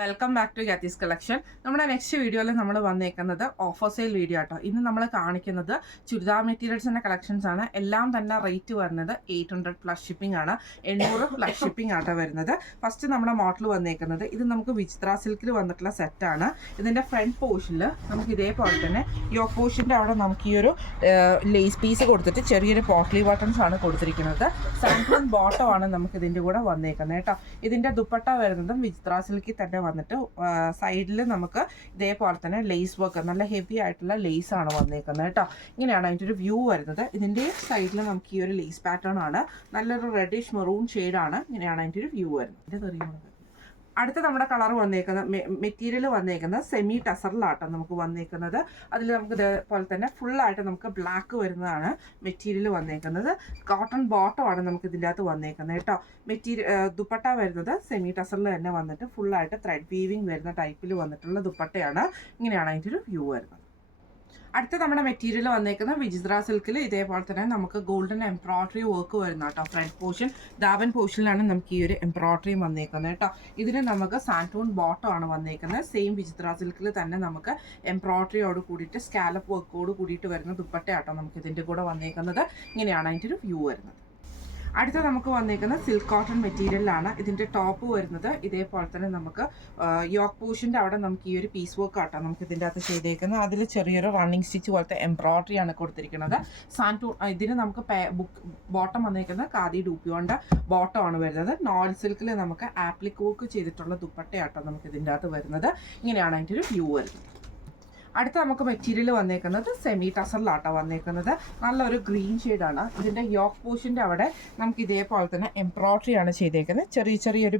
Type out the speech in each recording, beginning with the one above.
Welcome back to Yathi's collection. നമ്മുടെ next വീഡിയോയിൽ നമ്മൾ വന്നേക്കുന്നത് ഓഫർ സെയിൽ വീഡിയോ ആട്ടോ. ഇന്ന് നമ്മൾ കാണിക്കുന്നത് ചുരിദാർ മെറ്റീരിയൽസിൻ്റെ കളക്ഷൻസ് ആണ്. എല്ലാം തന്നെ റേറ്റ് വരുന്നത് 800 പ്ലസ് ഷിപ്പിംഗ് ആണ്, 800 പ്ലസ് ഷിപ്പിംഗ് ആട്ടോ വരുന്നത്. ഫസ്റ്റ് നമ്മുടെ മോഡൽ വന്നേക്കുന്നത് ഇത് നമുക്ക് വിചിത്ര സിൽക്കിൽ വന്നിട്ടുള്ള സെറ്റാണ്. ഇതിൻ്റെ ഫ്രണ്ട് പോർഷനിൽ നമുക്ക് ഇതേപോലെ തന്നെ യോക്ക് പോർഷൻ്റെ അവിടെ നമുക്ക് ഈ ഒരു ലേസ് പീസ് കൊടുത്തിട്ട് ചെറിയൊരു പോട്ട്ലി ബട്ടൺസ് ആണ് കൊടുത്തിരിക്കുന്നത്. സാൻഡ്ലൂൺ ബോട്ടം ആണ് നമുക്ക് ഇതിൻ്റെ കൂടെ വന്നേക്കുന്നത് കേട്ടോ. ഇതിൻ്റെ ദുപ്പട്ട വരുന്നതും വിചിത്ര സിൽക്കിൽ തന്നെ വന്നിട്ട് സൈഡിൽ നമുക്ക് ഇതേപോലെ തന്നെ ലേസ് വർക്ക്, നല്ല ഹെവി ആയിട്ടുള്ള ലേസ് ആണ് വന്നേക്കുന്നത് കേട്ടോ. ഇങ്ങനെയാണ് അതിൻ്റെ ഒരു വ്യൂ വരുന്നത്. ഇതിൻ്റെ സൈഡിൽ നമുക്ക് ഈ ഒരു ലേസ് പാറ്റേൺ ആണ്, നല്ലൊരു റെഡിഷ് മെറൂൺ ഷെയ്ഡാണ്. ഇങ്ങനെയാണ് അതിൻ്റെ ഒരു വ്യൂ വരുന്നത്. അടുത്ത നമ്മുടെ കളർ വന്നേക്കുന്നത് മെറ്റീരിയൽ വന്നേക്കുന്നത് സെമി ടസറിലാട്ടോ നമുക്ക് വന്നേക്കുന്നത്. അതിൽ നമുക്ക് ഇതേപോലെ തന്നെ ഫുള്ളായിട്ട് നമുക്ക് ബ്ലാക്ക് വരുന്നതാണ് മെറ്റീരിയൽ വന്നേക്കുന്നത്. കോട്ടൺ ബോട്ടമാണ് നമുക്ക് ഇതിൻ്റെ അകത്ത് വന്നേക്കുന്നത് കേട്ടോ. ദുപ്പട്ട വരുന്നത് സെമി ടസറിൽ തന്നെ വന്നിട്ട് ഫുള്ളായിട്ട് ത്രെഡ് വീവിങ് വരുന്ന ടൈപ്പിൽ വന്നിട്ടുള്ള ദുപ്പട്ടയാണ്. ഇങ്ങനെയാണ് അതിൻ്റെ ഒരു വ്യൂ വരുന്നത്. അടുത്ത നമ്മുടെ മെറ്റീരിയൽ വന്നേക്കുന്നത് വിചിത്ര സിൽക്കിൽ ഇതേപോലെ തന്നെ നമുക്ക് ഗോൾഡൻ എംബ്രോയിഡറി വർക്ക് വരുന്ന കേട്ടോ. ഫ്രണ്ട് പോർഷൻ ദാവൻ പോർഷനിലാണ് നമുക്ക് ഈ ഒരു എംബ്രോയിഡറിയും വന്നേക്കുന്നത് കേട്ടോ. ഇതിന് നമുക്ക് സാൻഡൂൺ ബോട്ടം ആണ് വന്നേക്കുന്നത്. സെയിം വിചിത്ര സിൽക്കിൽ തന്നെ നമുക്ക് എംബ്രോയിഡറിയോട് കൂടിയിട്ട് സ്കാലപ്പ് വർക്കോട് കൂടിയിട്ട് വരുന്ന ദുപ്പട്ടയാട്ടോ നമുക്ക് ഇതിൻ്റെ കൂടെ വന്നേക്കുന്നത്. ഇങ്ങനെയാണ് അതിൻ്റെ ഒരു വ്യൂ വരുന്നത്. അടുത്ത നമുക്ക് വന്നേക്കുന്നത് സിൽക്ക് കോട്ടൺ മെറ്റീരിയലാണ്. ഇതിൻ്റെ ടോപ്പ് വരുന്നത് ഇതേപോലെ തന്നെ നമുക്ക് യോക്ക് പോർഷൻ്റെ അവിടെ നമുക്ക് ഈ ഒരു പീസ് വർക്ക് ആട്ടോ നമുക്ക് ഇതിൻ്റെ അകത്ത് ചെയ്തേക്കുന്നത്. അതിൽ ചെറിയൊരു റണ്ണിങ് സ്റ്റിച്ച് പോലത്തെ എംബ്രോയിഡറി ആണ് കൊടുത്തിരിക്കുന്നത്. ഇതിന് നമുക്ക് ബോട്ടം വന്നേക്കുന്നത് ഖാദി ഡൂപ്പിയോണ്ട് ബോട്ടം ആണ് വരുന്നത്. നോൾ സിൽക്കിൽ നമുക്ക് ആപ്ലിക് വർക്ക് ചെയ്തിട്ടുള്ള ദുപ്പട്ടയാട്ടോ നമുക്ക് ഇതിൻ്റെ അകത്ത് വരുന്നത്. ഇങ്ങനെയാണ് അതിൻ്റെ ഒരു വ്യൂ വരുന്നത്. അടുത്ത നമുക്ക് മെറ്റീരിയൽ വന്നേക്കുന്നത് സെമി ടസറിലാട്ടോ വന്നേക്കുന്നത്. നല്ലൊരു ഗ്രീൻ ഷെയ്ഡാണ്. ഇതിൻ്റെ യോക്ക് പോർഷൻ്റെ അവിടെ നമുക്ക് ഇതേപോലെ തന്നെ എംബ്രോയിഡറി ആണ് ചെയ്തേക്കുന്നത്. ചെറിയൊരു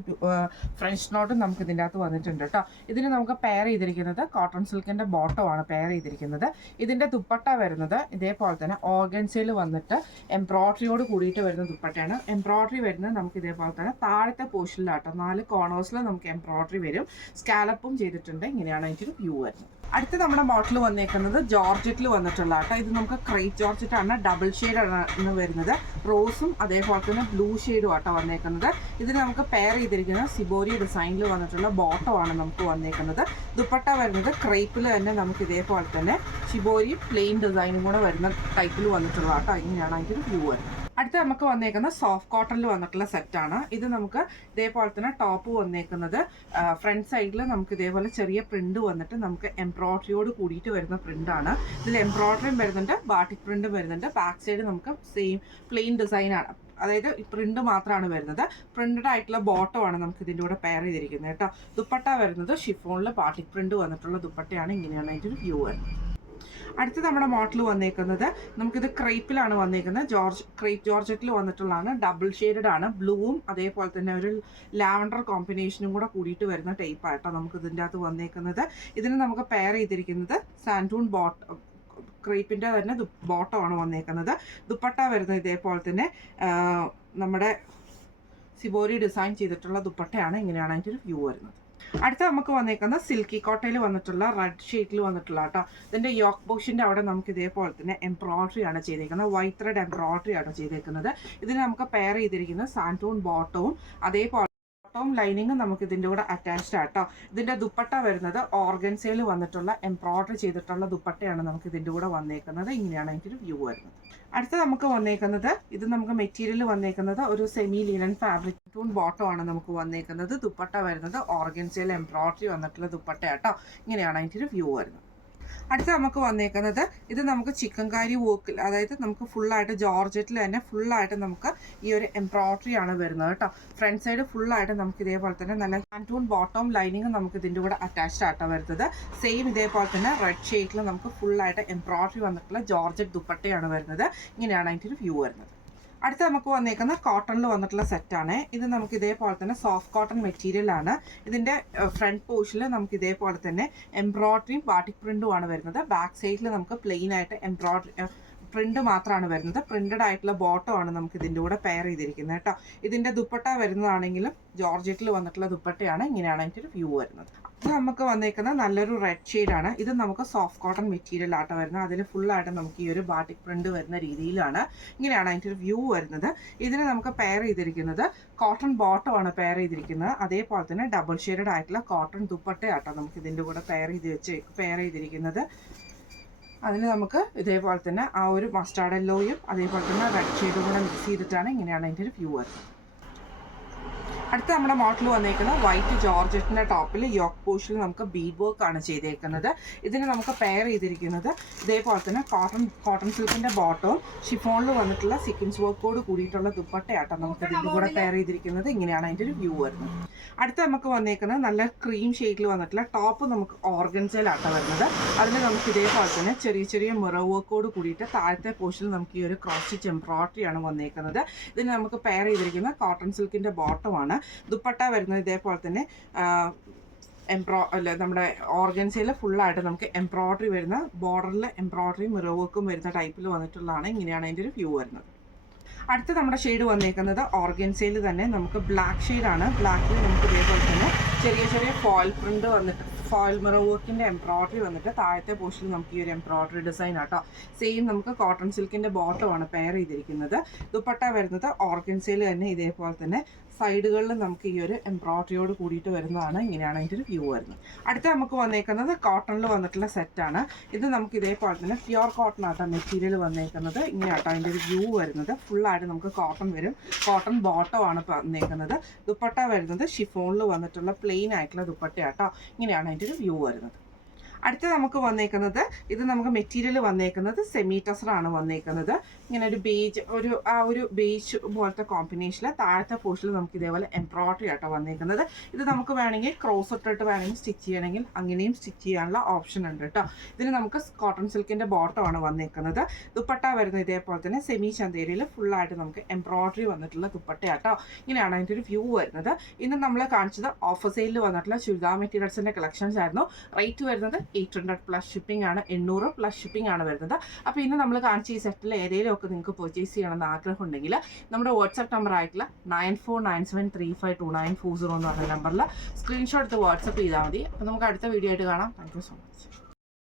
ഫ്രഞ്ച് നോട്ടും നമുക്ക് ഇതിൻ്റെ അകത്ത് വന്നിട്ടുണ്ട് കേട്ടോ. ഇതിന് നമുക്ക് പെയർ ചെയ്തിരിക്കുന്നത് കോട്ടൺ സിൽക്കിൻ്റെ ബോട്ടമാണ് പെയർ ചെയ്തിരിക്കുന്നത്. ഇതിൻ്റെ ദുപ്പട്ട വരുന്നത് ഇതേപോലെ തന്നെ ഓർഗൻസയിൽ വന്നിട്ട് എംബ്രോയിഡറിയോട് കൂടിയിട്ട് വരുന്ന ദുപ്പട്ടയാണ്. എംബ്രോയിഡറി വരുന്നത് നമുക്ക് ഇതേപോലെ തന്നെ താഴത്തെ പോർഷനിലാട്ടോ 4 കോർണേഴ്സിൽ നമുക്ക് എംബ്രോയിഡറി വരും. സ്കാലപ്പും ചെയ്തിട്ടുണ്ട്. ഇങ്ങനെയാണ് അതിൻ്റെ ഒരു വ്യൂ വരുന്നത്. അടുത്ത നമ്മുടെ മോഡൽ വന്നേക്കുന്നത് ജോർജറ്റിൽ വന്നിട്ടുള്ള കേട്ടോ. ഇത് നമുക്ക് ക്രേപ്പ് ജോർജറ്റ് ആണ്, ഡബിൾ ഷെയ്ഡ് ആണ് വരുന്നത്. റോസും അതേപോലെ തന്നെ ബ്ലൂ ഷെയ്ഡും ആട്ടോ വന്നേക്കുന്നത്. ഇതിന് നമുക്ക് പെയർ ചെയ്തിരിക്കുന്നത് സിബോരി ഡിസൈനിൽ വന്നിട്ടുള്ള ബോട്ടമാണ് നമുക്ക് വന്നേക്കുന്നത്. ദുപ്പട്ട വരുന്നത് ക്രേപ്പിൽ തന്നെ നമുക്ക് ഇതേപോലെ തന്നെ ഷിബോരി പ്ലെയിൻ ഡിസൈനും കൂടെ വരുന്ന ടൈപ്പിൽ വന്നിട്ടുള്ള കേട്ടോ. ഇങ്ങനെയാണ് അതിൻ്റെ ഒരു വ്യൂ വരുന്നത്. അടുത്ത നമുക്ക് വന്നേക്കുന്നത് സോഫ്റ്റ് കോട്ടണിൽ വന്നിട്ടുള്ള സെറ്റാണ്. ഇത് നമുക്ക് ഇതേപോലെ തന്നെ ടോപ്പ് വന്നേക്കുന്നത് ഫ്രണ്ട് സൈഡിൽ നമുക്ക് ഇതേപോലെ ചെറിയ പ്രിന്റ് വന്നിട്ട് നമുക്ക് എംബ്രോയിഡറിയോട് കൂടിയിട്ട് വരുന്ന പ്രിന്റാണ്. ഇതിൽ എംബ്രോയിഡറിയും വരുന്നുണ്ട്, ബാട്ടിക് പ്രിന്റും വരുന്നുണ്ട്. ബാക്ക് സൈഡ് നമുക്ക് സെയിം പ്ലെയിൻ ഡിസൈനാണ്, അതായത് പ്രിന്റ് മാത്രമാണ് വരുന്നത്. പ്രിന്റഡ് ആയിട്ടുള്ള ബോട്ടമാണ് നമുക്ക് ഇതിൻ്റെ കൂടെ പെയർ ചെയ്തിരിക്കുന്നത് കേട്ടോ. ദുപ്പട്ട വരുന്നത് ഷിഫോണിൽ ബാട്ടിക് പ്രിന്റ് വന്നിട്ടുള്ള ദുപ്പട്ടയാണ്. ഇങ്ങനെയാണ് അതിൻ്റെ ഒരു വ്യൂ വരുന്നത്. അടുത്ത നമ്മുടെ മോഡൽ വന്നേക്കുന്നത് നമുക്കിത് ക്രേപ്പിലാണ് വന്നേക്കുന്നത്. ക്രേപ്പ് ജോർജറ്റിൽ വന്നിട്ടുള്ളതാണ്. ഡബിൾ ഷെയ്ഡഡ് ആണ്. ബ്ലൂവും അതേപോലെ തന്നെ ഒരു ലാവൻഡർ കോമ്പിനേഷനും കൂടെ കൂടിയിട്ട് വരുന്ന ടൈപ്പായിട്ടോ നമുക്ക് ഇതിൻ്റെ അകത്ത് വന്നേക്കുന്നത്. ഇതിന് നമുക്ക് പെയർ ചെയ്തിരിക്കുന്നത് സാൻഡൂൺ ക്രേപ്പിൻ്റെ തന്നെ ബോട്ടമാണ് വന്നേക്കുന്നത്. ദുപ്പട്ട വരുന്നത് ഇതേപോലെ തന്നെ നമ്മുടെ സിബോരി ഡിസൈൻ ചെയ്തിട്ടുള്ള ദുപ്പട്ടയാണ്. ഇങ്ങനെയാണ് അതിൻ്റെ ഒരു വ്യൂ വരുന്നത്. അടുത്ത നമുക്ക് വന്നേക്കുന്നത് സിൽക്കി കോട്ടയിൽ വന്നിട്ടുള്ള റെഡ് ഷെയ്ഡിൽ വന്നിട്ടുള്ള കേട്ടോ. ഇതിൻ്റെ യോക്ക് പോർഷൻ്റെ അവിടെ നമുക്ക് ഇതേപോലെ തന്നെ എംബ്രോയിഡറി ആണ് ചെയ്തേക്കുന്നത്. വൈറ്റ് ത്രെഡ് എംബ്രോയിഡറി ആണ് ചെയ്തേക്കുന്നത്. ഇതിന് നമുക്ക് പെയർ ചെയ്തിരിക്കുന്നത് സാൻഡൂൺ ബോട്ടവും അതേപോലെ ലൈനിങ്ങും നമുക്ക് ഇതിൻ്റെ കൂടെ അറ്റാച്ച്ഡ് ആട്ടോ. ഇതിൻ്റെ ദുപ്പട്ട വരുന്നത് ഓർഗൻസയിൽ വന്നിട്ടുള്ള എംബ്രോയിഡറി ചെയ്തിട്ടുള്ള ദുപ്പട്ടയാണ് നമുക്ക് ഇതിൻ്റെ കൂടെ വന്നേക്കുന്നത്. ഇങ്ങനെയാണ് അതിൻ്റെ ഒരു വ്യൂ വരുന്നത്. അടുത്ത നമുക്ക് വന്നേക്കുന്നത് ഇത് നമുക്ക് മെറ്റീരിയൽ വന്നേക്കുന്നത് ഒരു സെമി ലിനൻ ഫാബ്രിക് ബോട്ടം ആണ് നമുക്ക് വന്നേക്കുന്നത്. ദുപ്പട്ട വരുന്നത് ഓർഗൻസയിൽ എംബ്രോയിഡറി വന്നിട്ടുള്ള ദുപ്പട്ടയാട്ടോ. ഇങ്ങനെയാണ് അതിൻ്റെ ഒരു വ്യൂ വരുന്നത്. അടുത്ത നമുക്ക് വന്നേക്കുന്നത് ഇത് നമുക്ക് ചിക്കൻകാരി വർക്കിൽ, അതായത് നമുക്ക് ഫുള്ളായിട്ട് ജോർജറ്റിൽ തന്നെ ഫുള്ളായിട്ട് നമുക്ക് ഈ ഒരു എംബ്രോയിഡറി ആണ് വരുന്നത് കേട്ടോ. ഫ്രണ്ട് സൈഡ് ഫുള്ളായിട്ട് നമുക്ക് ഇതേപോലെ തന്നെ നല്ല സാൻഡൂൺ ബോട്ടം ലൈനിങ്ങും നമുക്ക് ഇതിൻ്റെ കൂടെ അറ്റാച്ച്ഡ് ആട്ടോ വരുന്നത്. സെയിം ഇതേപോലെ തന്നെ റെഡ് ഷെയ്ഡിൽ നമുക്ക് ഫുള്ളായിട്ട് എംബ്രോയിഡറി വന്നിട്ടുള്ള ജോർജറ്റ് ദുപ്പട്ടയാണ് വരുന്നത്. ഇങ്ങനെയാണ് അതിൻ്റെ ഒരു വ്യൂ വരുന്നത്. അടുത്ത നമുക്ക് വന്നേക്കുന്ന കോട്ടണിൽ വന്നിട്ടുള്ള സെറ്റാണ്. ഇത് നമുക്ക് ഇതേപോലെ തന്നെ സോഫ്റ്റ് കോട്ടൺ മെറ്റീരിയലാണ്. ഇതിൻ്റെ ഫ്രണ്ട് പോർഷനിൽ നമുക്ക് ഇതേപോലെ തന്നെ എംബ്രോയിഡറിയും ബാട്ടിക് പ്രിന്റും ആണ് വരുന്നത്. ബാക്ക് സൈഡിൽ നമുക്ക് പ്ലെയിൻ ആയിട്ട് പ്രിന്റ് മാത്രമാണ് വരുന്നത്. പ്രിന്റഡ് ആയിട്ടുള്ള ബോട്ടം ആണ് നമുക്ക് ഇതിൻ്റെ കൂടെ പെയർ ചെയ്തിരിക്കുന്നത് കേട്ടോ. ഇതിൻ്റെ ദുപ്പട്ട വരുന്നതാണെങ്കിലും ജോർജറ്റിൽ വന്നിട്ടുള്ള ദുപ്പട്ടയാണ്. ഇങ്ങനെയാണ് അതിൻ്റെ ഒരു വ്യൂ വരുന്നത്. ഇത് നമുക്ക് വന്നേക്കുന്നത് നല്ലൊരു റെഡ് ഷെയ്ഡാണ്. ഇത് നമുക്ക് സോഫ്റ്റ് കോട്ടൺ മെറ്റീരിയൽ ആട്ടോ വരുന്നത്. അതിൽ ഫുള്ളായിട്ട് നമുക്ക് ഈ ഒരു ബാട്ടിക് പ്രിന്റ് വരുന്ന രീതിയിലാണ്. ഇങ്ങനെയാണ് അതിൻ്റെ ഒരു വ്യൂ വരുന്നത്. ഇതിന് നമുക്ക് പെയർ ചെയ്തിരിക്കുന്നത് കോട്ടൺ ബോട്ടമാണ് പെയർ ചെയ്തിരിക്കുന്നത്. അതേപോലെ തന്നെ ഡബിൾ ഷെയ്ഡഡ് ആയിട്ടുള്ള കോട്ടൺ ദുപ്പട്ടയാട്ടോ നമുക്ക് ഇതിൻ്റെ കൂടെ പെയർ ചെയ്തിരിക്കുന്നത്. അതിന് നമുക്ക് ഇതേപോലെ തന്നെ ആ ഒരു മസ്റ്റാർഡ് യെല്ലോയും അതേപോലെ തന്നെ റെഡ് ഷെയ്ഡും കൂടെ മിക്സ് ചെയ്തിട്ടാണ് ഇങ്ങനെയാണ് അതിൻ്റെ ഒരു വ്യൂ വരുന്നത്. അടുത്ത നമ്മുടെ മോഡൽ വന്നേക്കുന്നത് വൈറ്റ് ജോർജറ്റിൻ്റെ ടോപ്പിൽ യോക്ക് പോർഷനിൽ നമുക്ക് ബീഡ് വർക്ക് ആണ് ചെയ്തേക്കുന്നത്. ഇതിന് നമുക്ക് പെയർ ചെയ്തിരിക്കുന്നത് ഇതേപോലെ തന്നെ കോട്ടൺ സിൽക്കിൻ്റെ ബോട്ടവും ഷിഫോണിൽ വന്നിട്ടുള്ള സീക്വൻസ് വർക്കോട് കൂടിയിട്ടുള്ള ദുപ്പട്ടയാട്ടോ നമുക്ക് ഇതിൻ്റെ കൂടെ പെയർ ചെയ്തിരിക്കുന്നത്. ഇങ്ങനെയാണ് അതിൻ്റെ ഒരു വ്യൂ വരുന്നത്. അടുത്ത നമുക്ക് വന്നേക്കുന്നത് നല്ല ക്രീം ഷെയ്ഡിൽ വന്നിട്ടുള്ള ടോപ്പ് നമുക്ക് ഓർഗൻസയിലാട്ടോ വരുന്നത്. അതിൽ നമുക്ക് ഇതേപോലെ തന്നെ ചെറിയ ചെറിയ മിറർ വർക്കോട് കൂടിയിട്ട് താഴത്തെ പോർഷനിൽ നമുക്ക് ഈ ഒരു ക്രോസ് സ്റ്റിച്ച് എംബ്രോയിഡറി ആണ് വന്നേക്കുന്നത്. ഇതിന് നമുക്ക് പെയർ ചെയ്തിരിക്കുന്നത് കോട്ടൺ സിൽക്കിൻ്റെ ബോട്ടമാണ്. ദുപ്പട്ട വരുന്നത് ഇതേപോലെ തന്നെ നമ്മുടെ ഓർഗൻസയിൽ ഫുള്ളായിട്ട് നമുക്ക് എംബ്രോയിഡറി വരുന്ന ബോർഡറിൽ എംബ്രോയിഡറി മിറർ വർക്കും വരുന്ന ടൈപ്പിൽ വന്നിട്ടുള്ളതാണ്. ഇങ്ങനെയാണ് അതിൻ്റെ ഒരു വ്യൂ വരുന്നത്. അടുത്ത നമ്മുടെ ഷെയ്ഡ് വന്നേക്കുന്നത് ഓർഗൻസയിൽ തന്നെ നമുക്ക് ബ്ലാക്ക് ഷെയ്ഡാണ്. ബ്ലാക്കിൽ നമുക്ക് ഇതേപോലെ തന്നെ ചെറിയ ചെറിയ ഫോയിൽ പ്രിന്റ് വന്നിട്ട് ഫോയിൽ മിറർ വർക്കിൻ്റെ എംബ്രോയിഡറി വന്നിട്ട് താഴത്തെ പോർഷനിൽ നമുക്ക് ഈ ഒരു എംബ്രോയിഡറി ഡിസൈൻ ആട്ടോ. സെയിം നമുക്ക് കോട്ടൺ സിൽക്കിൻ്റെ ബോട്ടമാണ് പെയർ ചെയ്തിരിക്കുന്നത്. ദുപ്പട്ട വരുന്നത് ഓർഗൻസയിൽ തന്നെ ഇതേപോലെ തന്നെ സൈഡുകളിൽ നമുക്ക് ഈ ഒരു എംബ്രോയിഡറിയോട് കൂടിയിട്ട് വരുന്നതാണ്. ഇങ്ങനെയാണ് അതിൻ്റെ ഒരു വ്യൂ വരുന്നത്. അടുത്ത നമുക്ക് വന്നേക്കുന്നത് കോട്ടണിൽ വന്നിട്ടുള്ള സെറ്റാണ്. ഇത് നമുക്ക് ഇതേപോലെ തന്നെ പ്യുവർ കോട്ടൺ ആട്ടോ മെറ്റീരിയൽ വന്നേക്കുന്നത്. ഇങ്ങനെയാട്ടോ അതിൻ്റെ ഒരു വ്യൂ വരുന്നത്. ഫുള്ളായിട്ട് നമുക്ക് കോട്ടൺ വരും. കോട്ടൺ ബോട്ടമാണ് വന്നേക്കുന്നത്. ദുപ്പട്ട വരുന്നത് ഷിഫോണിൽ വന്നിട്ടുള്ള പ്ലെയിൻ ആയിട്ടുള്ള ദുപ്പട്ടയാട്ടോ. ഇങ്ങനെയാണ് അതിൻ്റെ ഒരു വ്യൂ വരുന്നത്. അടുത്ത നമുക്ക് വന്നേക്കുന്നത് ഇത് നമുക്ക് മെറ്റീരിയൽ വന്നേക്കുന്നത് സെമി ടസറാണ് വന്നേക്കുന്നത്. ഇങ്ങനെ ഒരു ബേജ് ഒരു ബേജ് പോലത്തെ കോമ്പിനേഷനിൽ താഴത്തെ പോർഷനിൽ നമുക്ക് ഇതേപോലെ എംബ്രോയിഡറി ആട്ടോ വന്നേക്കുന്നത്. ഇത് നമുക്ക് വേണമെങ്കിൽ ക്രോസ് ഇട്ടിട്ട് വേണമെങ്കിൽ സ്റ്റിച്ച് ചെയ്യണമെങ്കിൽ അങ്ങനെയും സ്റ്റിച്ച് ചെയ്യാനുള്ള ഓപ്ഷൻ ഉണ്ട് കേട്ടോ. ഇതിന് നമുക്ക് കോട്ടൺ സിൽക്കിൻ്റെ ബോട്ടമാണ് വന്നേക്കുന്നത്. ദുപ്പട്ട വരുന്നത് ഇതേപോലെ തന്നെ സെമി ചന്തേരിയിൽ ഫുള്ളായിട്ട് നമുക്ക് എംബ്രോയിഡറി വന്നിട്ടുള്ള ദുപ്പട്ടയാട്ടോ. ഇങ്ങനെയാണ് അതിൻ്റെ ഒരു വ്യൂ വരുന്നത്. ഇന്ന് നമ്മൾ കാണിച്ചത് ഓഫർ സെയിലിൽ വന്നിട്ടുള്ള ചുരിദാർ മെറ്റീരിയൽസിൻ്റെ കളക്ഷൻസ് ആയിരുന്നു. റേറ്റ് വരുന്നത് 800 പ്ലസ് ഷിപ്പിംഗ് ആണ്. 800 പ്ലസ് ഷിപ്പിംഗ് ആണ് വരുന്നത്. അപ്പോൾ ഇന്ന് നമ്മൾ കാണിച്ച ഈ സെറ്റിൽ ഏതെങ്കിലും ഒക്കെ നിങ്ങൾക്ക് പർച്ചേസ് ചെയ്യണമെന്ന് ആഗ്രഹം ഉണ്ടെങ്കിൽ നമ്മുടെ വാട്സാപ്പ് നമ്പർ ആയിട്ടുള്ള 9497352940 എന്ന് പറഞ്ഞ നമ്പറിൽ സ്ക്രീൻഷോട്ട് എടുത്ത് വാട്സപ്പ് ചെയ്താൽ മതി. അപ്പോൾ നമുക്ക് അടുത്ത വീഡിയോ ആയിട്ട് കാണാം. Thank you so much.